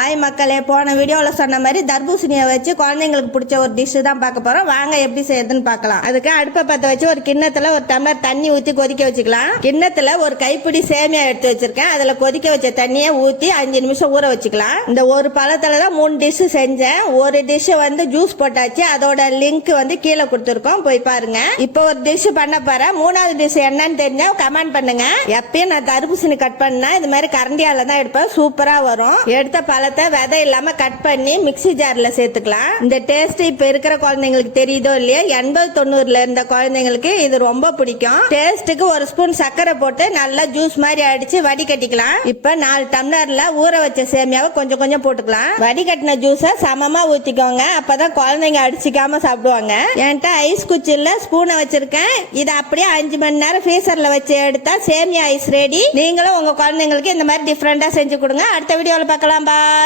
Hi மக்களே, போன வீடியோவில் சொன்ன மாதிரி தர்பூசணியை வச்சு குழந்தைங்களுக்கு பிடிச்ச ஒரு டிஷ் தான் பார்க்க போறோம். வாங்க எப்படி செய்யறதுன்னு பார்க்கலாம். அதுக்கு அடுப்பை பற்ற வச்சு ஒரு கிண்ணத்துல ஒரு டம்ளர் தண்ணி ஊற்றி கொதிக்க வச்சுக்கலாம். கிண்ணத்துல ஒரு கைப்பிடி சேமியா எடுத்து வச்சிருக்கேன். அதுல கொதிக்க வச்ச தண்ணியை ஊற்றி 5 நிமிஷம் ஊற வச்சுக்கலாம். இந்த ஒரு பழத்துல தான் 3 டிஷ் செஞ்சேன். ஒரு டிஷ் வந்து ஜூஸ் போட்டாச்சு. அதோட லிங்க் வந்து கீழே கொடுத்துருக்கோம், போய் பாருங்க. இப்போ ஒரு டிஷ் பண்ண போறேன். 3வது டிஷ் என்னன்னு தெரிஞ்சா கமெண்ட் பண்ணுங்க. எப்பயும் நான் தர்பூசணி கட் பண்ணா இது மாதிரி கரண்டியால தான் எடுப்பேன். சூப்பரா வரும். எடுத்த பழத்தை விதை இல்லாம கட் பண்ணி மிக்ஸி ஜார்ல சேர்த்துக்கலாம். இந்த டேஸ்ட் இப்ப இருக்கிற குழந்தைங்களுக்கு தெரியுதோ இல்லையா, 80-90ல இருந்த குழந்தைங்களுக்கு இது ரொம்ப பிடிக்கும். டேஸ்ட்டுக்கு ஒரு ஸ்பூன் சர்க்கரை போட்டு நல்லா ஜூஸ் மாதிரி அடிச்சு வடிகட்டிக்கலாம். இப்ப 4 டம்ளர்ல ஊற வச்ச சேமியாவை கொஞ்சம் கொஞ்சம் போட்டுக்கலாம். வடிகட்டின ஜூஸை சமமா ஊத்திக்கோங்க. அப்பதான் குழந்தைங்க அடிச்சுக்காம சாப்பிடுவாங்க. என்கிட்ட ஐஸ் குச்சில ஸ்பூனை வச்சிருக்கேன். இதை அப்படியே 5 மணி நேரம் ஃப்ரீசர்ல வச்சு எடுத்தா சேமியா ஐஸ் ரெடி. நீங்களும் உங்க குழந்தைங்களுக்கு இந்த மாதிரி டிஃபரெண்டா செஞ்சு கொடுங்க. அடுத்த வீடியோல பார்க்கலாம். பாய்.